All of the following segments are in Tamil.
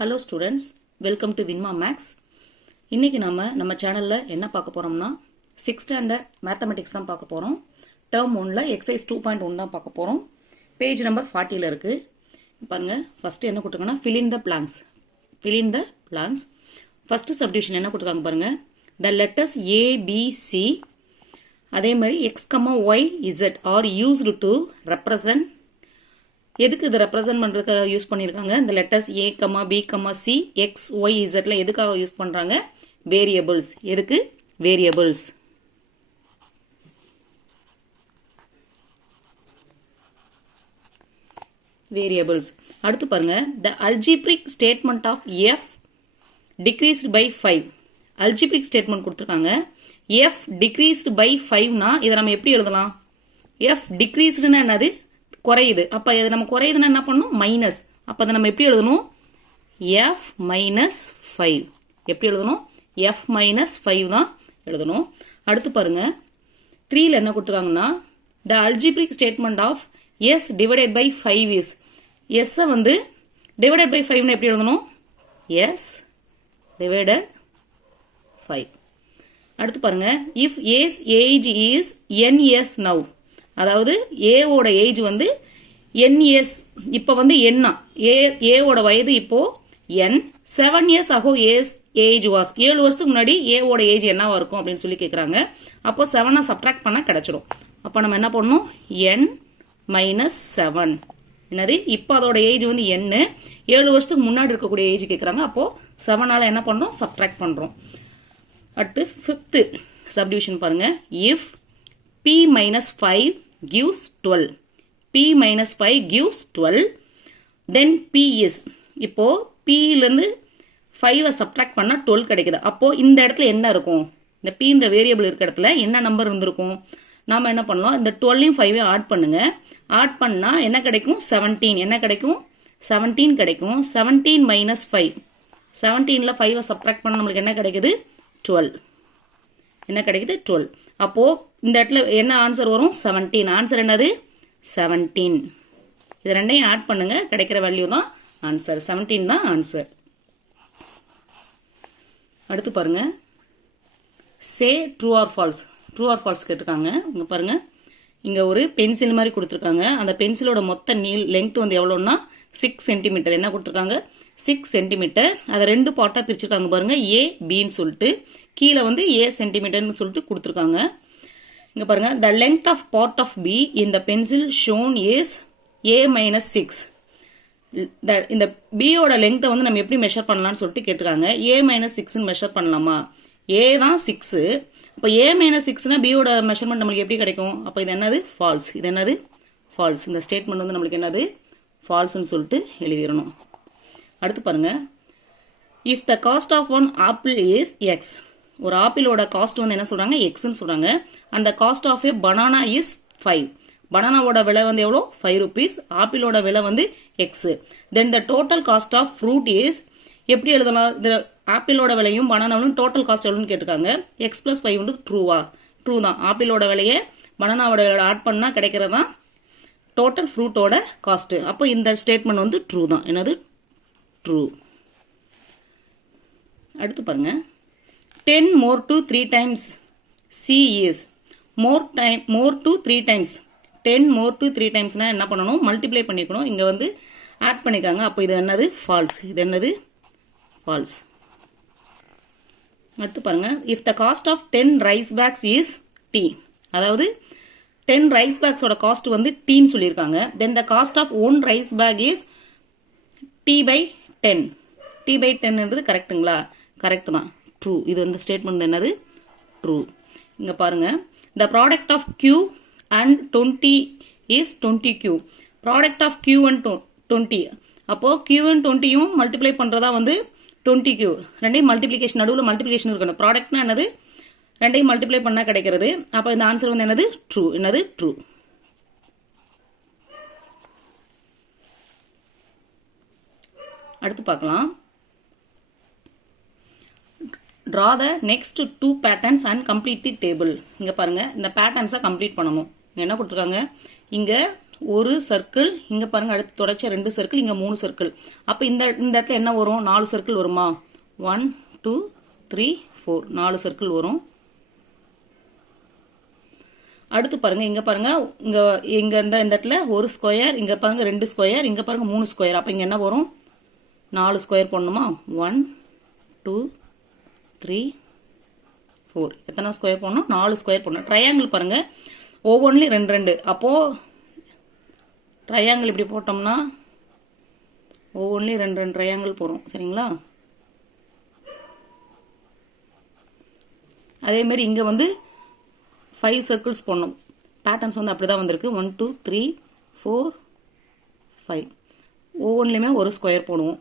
Hello students, welcome to Vinma Max. இன்னைக்கு நம்ம சேனல்ல என்ன பார்க்க போறோம்னா 6th standard mathematics தான் பார்க்க போறோம். term 1ல exercise 2.1 தான் பார்க்க போறோம். page number 40ல இருக்கு. பாருங்க first என்ன கொடுத்திருக்காங்கன்னா fill in the blanks. fill in the blanks. first subdivision என்ன கொடுத்திருக்காங்க பாருங்க. the letters a b c அதே மாதிரி x, y, z are used to represent எதுக்கு இது ரெப்ரசன்ட் பண்றதுக்காக யூஸ் பண்ணிருக்காங்க இந்த letters a, b, c, x, y, z ல எதுக்காக யூஸ் பண்றாங்க வேரியபிள்ஸ் எதுக்கு வேரியபிள்ஸ் வேரியபிள்ஸ் அடுத்து பாருங்க the algebraic statement of f decreased by 5 algebraic statement கொடுத்திருக்காங்க f decreased by 5 னா இத நம்ம எப்படி எழுதலாம் f decreased னா என்னது குறையுது அப்ப இது நம்ம குறையுதுன்னா என்ன பண்ணனும் மைனஸ் அப்ப அத நம்ம எப்படி எழுதணும் f minus 5 எப்படி எழுதணும் f minus 5 தான் எழுதணும் அடுத்து பாருங்க 3 ல என்ன கொடுத்திருக்காங்கன்னா the algebraic statement of s divided by 5 is s வந்து divided by 5 னா எப்படி எழுதணும் s divided 5 அடுத்து பாருங்க if a's age is ns now அதாவது a ஓட ஏஜ் வந்து ns இப்போ வந்து n a ஓட வயது இப்போ n 7 years ago a's age was 7 வருஷத்துக்கு முன்னாடி a ஓட ஏஜ் என்னவா இருக்கும் அப்படினு சொல்லி கேக்குறாங்க அப்போ 7 சப்ட்ராக்ட் பண்ணா கிடைச்சிடும் அப்ப நம்ம என்ன பண்ணனும் n - 7 என்னது இப்போ அதோட ஏஜ் வந்து n 7 வருஷத்துக்கு முன்னாடி இருக்க கூடிய ஏஜ் கேக்குறாங்க அப்போ 7 ஆல என்ன பண்றோம் சப்ட்ராக்ட் பண்றோம் அடுத்து 5th சப்டிவிஷன் பாருங்க if p minus 5 gives 12 p minus 5 gives 12 then p is இப்போ p ல இருந்து 5 சப்ட்ராக்ட் பண்ணா 12 கிடைக்குது அப்போ இந்த இடத்துல என்ன இருக்கும் இந்த p ன்ற வேரியபிள் இருக்க இடத்துல என்ன நம்பர் இருந்திருக்கும் நாம என்ன பண்ணலாம் இந்த 12 யும் 5 யும் ஆட் பண்ணுங்க ஆட் பண்ணா என்ன கிடைக்கும் 17 என்ன கிடைக்கும் 17 கிடைக்கும் 17 minus 5 17 ல 5 சப்ட்ராக்ட் பண்ணா நமக்கு என்ன கிடைக்குது 12 என்ன கிடைக்குது 12 அப்போ இந்த இடத்துல என்ன ஆன்சர் வரும் 17 ஆன்சர் என்னது 17 இது ரெண்டையும் ஆட் பண்ணுங்க கிடைக்கிற வேல்யூ தான் ஆன்சர் 17 தான் ஆன்சர் அடுத்து பாருங்க say true or false கேட்டிருக்காங்க இங்க பாருங்க இங்க ஒரு பென்சில் மாதிரி கொடுத்திருக்காங்க அந்த பென்சிலோட மொத்த லெங்த் வந்து எவ்வளவுன்னா 6 cm என்ன கொடுத்திருக்காங்க 6 cm அத ரெண்டு பார்ட்டா பிரிச்சிருக்காங்க பாருங்க a b ன்னு சொல்லிட்டு கீழ வந்து a cm ன்னு சொல்லிட்டு கொடுத்திருக்காங்க இங்க பாருங்க the length of part of b in the pencil shown is a minus 6 இந்த b ஓட லெங்த் வந்து நம்ம எப்படி மெஷர் பண்ணலாம்னு சொல்லிட்டு கேட்டிருக்காங்க a minus 6 ன்னு மெஷர் பண்ணலாமா a தான் 6 அப்ப a minus 6 னா b ஓட மெஷர்மென்ட் நமக்கு எப்படி கிடைக்கும் அப்ப இது என்னது false இது என்னது false இந்த ஸ்டேட்மென்ட் வந்து நமக்கு என்னது false ன்னு சொல்லிட்டு எழுதிரணும் அடுத்து பாருங்க if the cost of one apple is x ஒரு ஆப்பிளோட காஸ்ட் வந்து என்ன சொல்றாங்க x ன்னு சொல்றாங்க and the cost of a banana is 5 பனானாவோட விலை வந்து எவ்வளவு 5 rupees ஆப்பிளோட விலை வந்து x then the total cost of fruit is எப்படி எழுதலாம் இந்த ஆப்பிளோட விலையும் பனானாவோட டோட்டல் காஸ்ட் எவ்வளவுன்னு கேட்டிருக்காங்க x + 5 வந்து ட்ரூவா ட்ரூ தான் ஆப்பிளோட விலையை பனானாவோட விலையோட ஆட் பண்ணா கிடைக்கிறதா டோட்டல் ஃப்ரூட்டோட காஸ்ட் அப்போ இந்த ஸ்டேட்மென்ட் வந்து ட்ரூ தான் என்னது ட்ரூ அடுத்து பாருங்க 10 more to 3 times c is more to 3 times 10 more to 3 times னா என்ன பண்ணனும் மல்டிப்ளை பண்ணிக்கணும் இங்க வந்து ஆட் பண்ணிக்காங்க அப்ப இது என்னது false இது என்னது false அடுத்து பாருங்க if the cost of 10 rice bags is t அதாவது 10 rice bags ஓட காஸ்ட் வந்து t ன்னு சொல்லிருக்காங்க then the cost of one rice bag is t/10 ன்றது கரெக்ட்டுங்களா கரெக்ட் தான் ட்ரூ இது வந்து ஸ்டேட்மென்ட் என்னது ட்ரூ இங்க பாருங்க the product of q and 20 is 20q product of q and 20 அப்போ q and 20 யும் மல்டிப்ளை பண்றதா வந்து 20q ரெண்டையும் மல்டிப்ளிகேஷன் நடுவுல மல்டிப்ளிகேஷன் இருக்கணும் ப்ராடக்ட்னா என்னது ரெண்டையும் மல்டிப்ளை பண்ணா கிடைக்கிறது அப்ப இந்த ஆன்சர் வந்து என்னது ட்ரூ என்னது ட்ரூ அடுத்து பார்க்கலாம் draw the next two patterns and complete the table இங்க பாருங்க இந்த பேட்டர்ன்ஸை கம்ப்ளீட் பண்ணனும் என்ன கொடுத்திருக்காங்க இங்க ஒரு சர்க்கிள், இங்கே பாருங்கள் அடுத்து தொடர்ச்சியாக 2 சர்க்கிள், இங்கே 3 சர்க்கிள். அப்போ இந்த இடத்துல என்ன வரும்? 4 சர்க்கிள் வருமா? 1 2 3 4 4 சர்க்கிள் வரும். அடுத்து பாருங்கள் இங்கே பாருங்கள் இங்கே இந்த இடத்துல ஒரு ஸ்கொயர், இங்கே பாருங்கள் 2 ஸ்கொயர், இங்கே பாருங்கள் 3 ஸ்கொயர். அப்போ இங்கே என்ன வரும்? 4 ஸ்கொயர் பண்ணணுமா? 1 2 3 4. எத்தனை ஸ்கொயர் பண்ணணும்? 4 ஸ்கொயர் பண்ணணும். ட்ரையாங்கிள் பாருங்கள் ஒவ்வொன்றிலையும் 2 2. அப்போது ட்ரையாங்கிள் இப்படி போட்டோம்னா ஒவ்வொன்றிலையும் 2 2 ட்ரையாங்கிள் போகிறோம். சரிங்களா? அதேமாரி இங்கே வந்து 5 சர்க்கிள்ஸ் போடணும். பேட்டர்ன்ஸ் வந்து அப்படி தான் வந்திருக்கு. 1 2 3 4 5. ஒவ்வொன்றிலையுமே ஒரு ஸ்கொயர் போடுவோம்.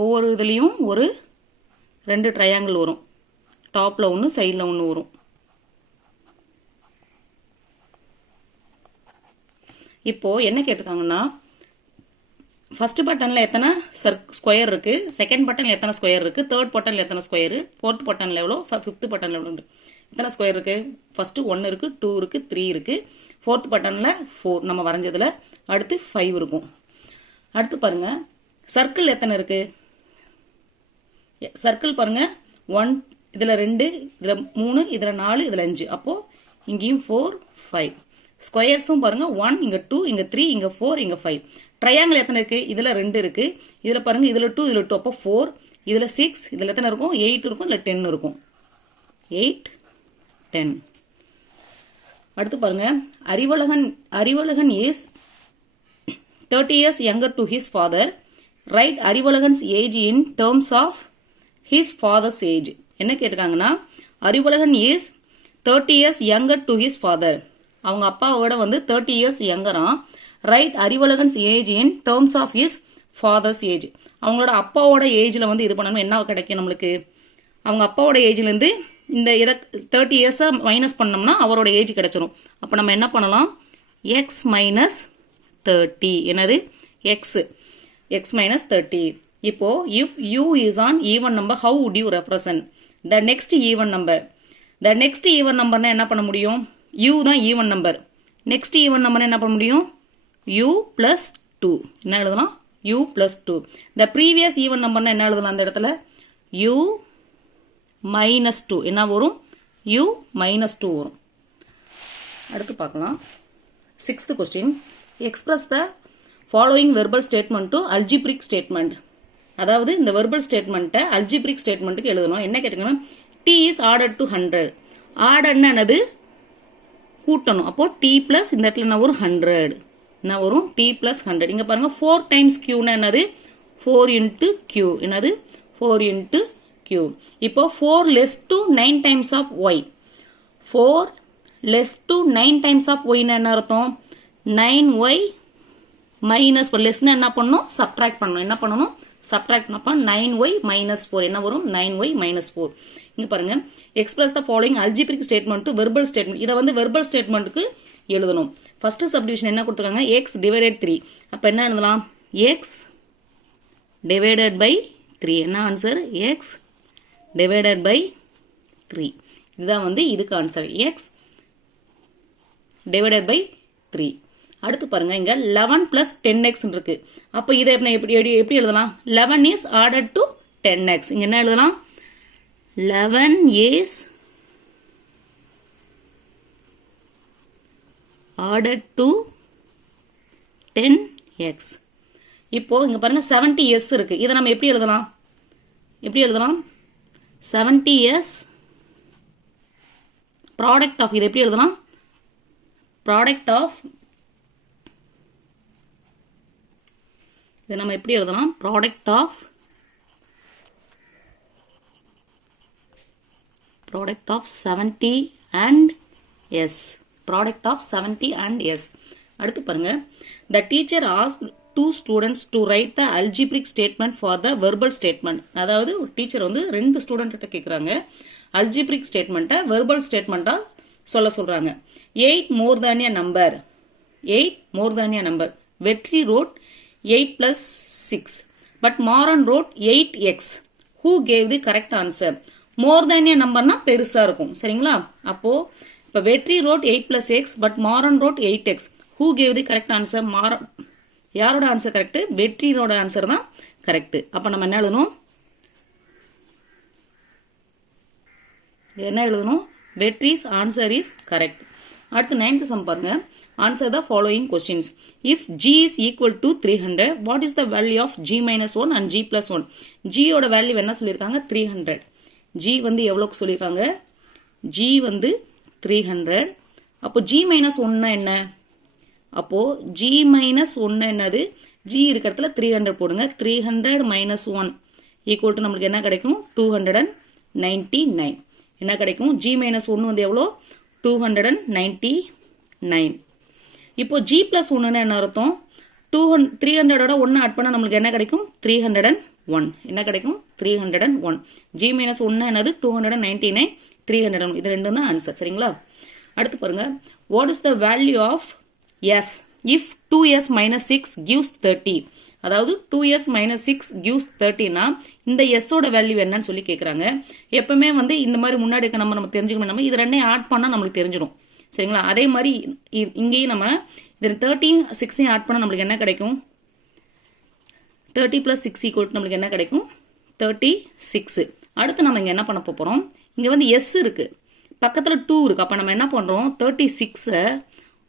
ஒவ்வொரு இதுலேயும் ஒரு 2 ட்ரையாங்கிள் வரும். டாப்பில் ஒன்று, சைடில் ஒன்று வரும். இப்போது என்ன கேட்டிருக்காங்கன்னா, ஃபர்ஸ்ட் பட்டனில் எத்தனை ஸ்கொயர் இருக்குது, செகண்ட் பட்டனில் எத்தனை ஸ்கொயர் இருக்குது, தேர்ட் பட்டனில் எத்தனை ஸ்கொயரு, ஃபோர்த் பட்டனில் எவ்வளோ, ஃபிஃப்த் பட்டனில் எவ்வளோ எத்தனை ஸ்கொயர் இருக்குது? ஃபஸ்ட்டு 1 இருக்குது, 2 இருக்குது, 3 இருக்குது. ஃபோர்த் பட்டனில் 4 நம்ம வரைஞ்சதில். அடுத்து 5 இருக்கும். அடுத்து பாருங்கள் சர்க்கிள் எத்தனை இருக்குது? சர்க்கிள் பாருங்கள் 1, இதில் 2, இதில் 3, இதில் 4, இதில் 5. அப்போது இங்கேயும் 4 5. ஸ்கொயர்ஸும் பாருங்கள் 1, இங்கே 2, இங்கே 3, இங்கே 4, இங்கே 5. ட்ரையாங்கிள் எத்தனை இருக்குது? இதில் 2 இருக்குது. இதில் பாருங்கள் இதில் 2, இதில் 2. அப்போ 4, இதில் 6, இதில் எத்தனை இருக்கும்? 8 இருக்கும், இதில் 10 இருக்கும். 8 10. அடுத்து பாருங்கள் Arivazhagan is 30 years younger to his father. Write Arivazhagan's age in terms of his father's age. என்ன கேட்டிருக்காங்கன்னா, Arivazhagan is 30 years younger to his father. அவங்க அப்பாவோட வந்து 30 years யங்கராம். Write Arivazhagan's age in terms of his father's age. அவங்களோட அப்பாவோட ஏஜில் வந்து இது பண்ணணும். என்ன கிடைக்கும் நம்மளுக்கு? அவங்க அப்பாவோட ஏஜ்லேருந்து இந்த இதை 30 years மைனஸ் பண்ணோம்னா அவரோட ஏஜ் கிடைச்சிரும். அப்போ நம்ம என்ன பண்ணலாம்? X minus 30. என்னது? X minus 30. இப்போ if u is on even number, how would you represent the next even number? The next even number என்ன பண்ண முடியும்? u தான் even number. next even number என்ன பண்ண முடியும்? u plus 2. என்ன எழுதலாம்? u plus 2. the previous even number என்ன எழுதலாம் அந்த இடத்துல? u minus 2. என்ன வரும்? u minus 2 வரும். அடுத்து பார்க்கலாம். 6th question. Express the following verbal statement to algebraic statement. அதாவது இந்த வெர்பல் ஸ்டேட்மெண்ட்டை அல்ஜிப்ரிக் ஸ்டேட்மெண்ட்டுக்கு எழுதணும். என்ன கேட்டிங்கன்னா, டி இஸ் ஆர்டர் டு 100. ஆர்டர்னா என்னது? கூட்டணும். அப்போது டி ப்ளஸ் இந்த இடத்துல என்ன வரும்? 100. என்ன வரும்? D plus 100. இங்கே பாருங்கள் 4 times q என்னது? 4 into q. என்னது? 4 into q. இப்போ 4 less to 9 times of y. 4 less to 9 times of y என்ன அர்த்தம்? 9y மைனஸ் லெஸ்னா என்ன பண்ணணும்? சப்ட்ராக்ட் பண்ணணும். என்ன பண்ணணும்? சப்ட்ராக்ட் பண்ணப்போ 9y minus 4 என்ன வரும்? 9y minus 4. இங்கே பாருங்க, express the following algebraic statement to verbal statement. இதை வந்து வெர்பல் ஸ்டேட்மெண்ட்டுக்கு எழுதணும். ஃபர்ஸ்ட் சப்டிவிஷன் என்ன கொடுத்துருக்காங்க? x divided 3. அப்போ என்ன எழுதலாம்? x divided by 3. என்ன ஆன்சர்? x divided by 3. இதுதான் வந்து இதுக்கு ஆன்சர். x divided by 3. அடுத்து பாருங்க, இங்க 11 plus 10x இருக்கு. அப்போ இதை எப்படி எழுதலாம்? 11 is ordered to 10x. இங்க என்ன எழுதலாம்? 11 is ordered to 10x. இப்போ இங்க பாருங்க 70s இருக்கு. இதை நம்ம எப்படி எழுதலாம்? 70s product of. இதை எப்படி எழுதலாம்? Product of. இதை நம்ம எப்படி எழுதலாம்? Product of 70 and s. Product of 70 and s. அடுத்து பாருங்க, the teacher asked 2 students to write the algebraic statement for the verbal statement. அதாவது டீச்சர் வந்து 2 ஸ்டூடெண்ட் கிட்ட கேட்குறாங்க algebraic statement-ஐ verbal statement-ஆ சொல்றாங்க. 8 more than a number. 8 more than a number. வெற்றி wrote 8 plus 6. But Moran wrote 8x. Who gave the correct answer? More than a number na பெருசா இருக்கும். சரிங்களா? அப்போ இப்போ வெற்றி wrote 8 plus x but Maran wrote 8x. Who gave the correct answer? யாரோட ஆன்சர் கரெக்ட்? வெற்றியோட ஆன்சர் தான் கரெக்ட். அப்போ நம்ம என்ன எழுதணும்? வெற்றி's ஆன்சர் இஸ் கரெக்ட். அடுத்து 9th சம் பாருங்க. Answer the following questions. If g is equal to 300, what is the value of g minus 1 and g plus 1? g ஓட வேல்யூ என்ன சொல்லியிருக்காங்க? 300. g வந்து எவ்வளோக்கு சொல்லியிருக்காங்க? g வந்து 300. அப்போ g minus 1 என்ன? அப்போ g minus 1 என்னது? g இருக்கிறதுல 300 போடுங்க. 300 minus 1 equal to நம்மளுக்கு என்ன கிடைக்கும்? 299. என்ன கிடைக்கும்? g minus 1 வந்து எவ்வளோ? 299. இப்போ g plus 1 என்ன அர்த்தம்? 300ஓட 1 ஆட் பண்ணால் நம்மளுக்கு என்ன கிடைக்கும்? 301. என்ன கிடைக்கும்? 301. g minus 1 என்னது? 299, 300. இது ரெண்டும் தான் ஆன்சர். சரிங்களா? அடுத்து பாருங்க. What is the value of s if 2s minus 6 gives 30? அதாவது 2s minus 6 gives 30னா இந்த s ஓட வேல்யூ என்னன்னு சொல்லி கேட்குறாங்க. எப்பவுமே வந்து இந்த மாதிரி முன்னாடி இருக்க நம்ம தெரிஞ்சுக்கணும். நம்ம இது ரெண்டையும் ஆட் பண்ணால் நம்மளுக்கு தெரிஞ்சிடும். சரிங்களா? அதே மாதிரி இங்கேயும் நம்ம இது 13 6ஐயும் ஆட் பண்ணால் நம்மளுக்கு என்ன கிடைக்கும்? 30 plus 6 equal to நம்மளுக்கு என்ன கிடைக்கும்? 36. அடுத்து நம்ம இங்கே என்ன பண்ண போகிறோம்? இங்கே வந்து s இருக்குது, பக்கத்தில் 2 இருக்குது. அப்போ நம்ம என்ன பண்ணுறோம்? 36ஐ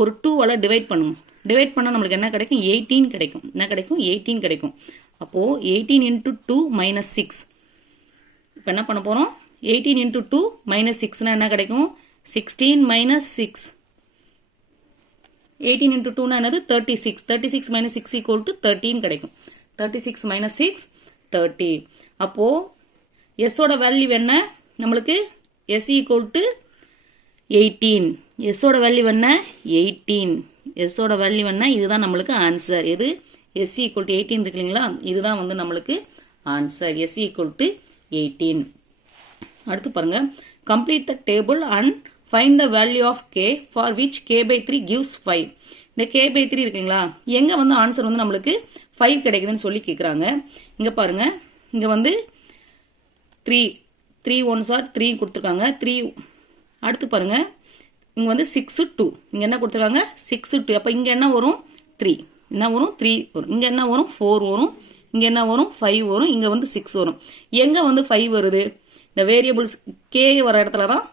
ஒரு 2ஆல் டிவைட் பண்ணுவோம். டிவைட் பண்ணால் நம்மளுக்கு என்ன கிடைக்கும்? 18 கிடைக்கும். என்ன கிடைக்கும்? 18 கிடைக்கும். அப்போது 18 into 2 minus 6. இப்போ என்ன பண்ண போகிறோம்? 18 into 2 minus 6னா என்ன கிடைக்கும்? 16 minus 6. 18 into 2னா என்னது? 36. 36 minus 6 equal to 13 கிடைக்கும். 36 minus 6, 30. அப்போது s ஓட வேல்யூ என்ன? நம்மளுக்கு s equal to 18. s ஓட வேல்யூ என்ன? 18. s ஓட வேல்யூ என்ன? இதுதான் நம்மளுக்கு ஆன்சர். எது? s equal to 18 இருக்கு இல்லைங்களா? இதுதான் வந்து நம்மளுக்கு ஆன்சர். s equal to 18. அடுத்து பாருங்க. complete the table and find the value of k for which k by 3 gives 5. இந்த k by 3 இருக்குங்களா? எங்கே வந்து ஆன்சர் வந்து நம்மளுக்கு 5 கிடைக்குதுன்னு சொல்லி கேட்குறாங்க. இங்கே பாருங்க. இங்கே வந்து 3 1s are 3 கொடுத்துருக்காங்க. 3. அடுத்து பாருங்க. இங்கே வந்து 6 2. இங்கே என்ன கொடுத்துருக்காங்க? 6 2. அப்போ இங்கே என்ன வரும்? 3. என்ன வரும்? 3 வரும். இங்கே என்ன வரும்? 4 வரும். இங்கே என்ன வரும்? 5 வரும். இங்கே வந்து 6 வரும். எங்கே வந்து 5 வருது? இந்த வேரியபிள்ஸ் k வர இடத்துல தான்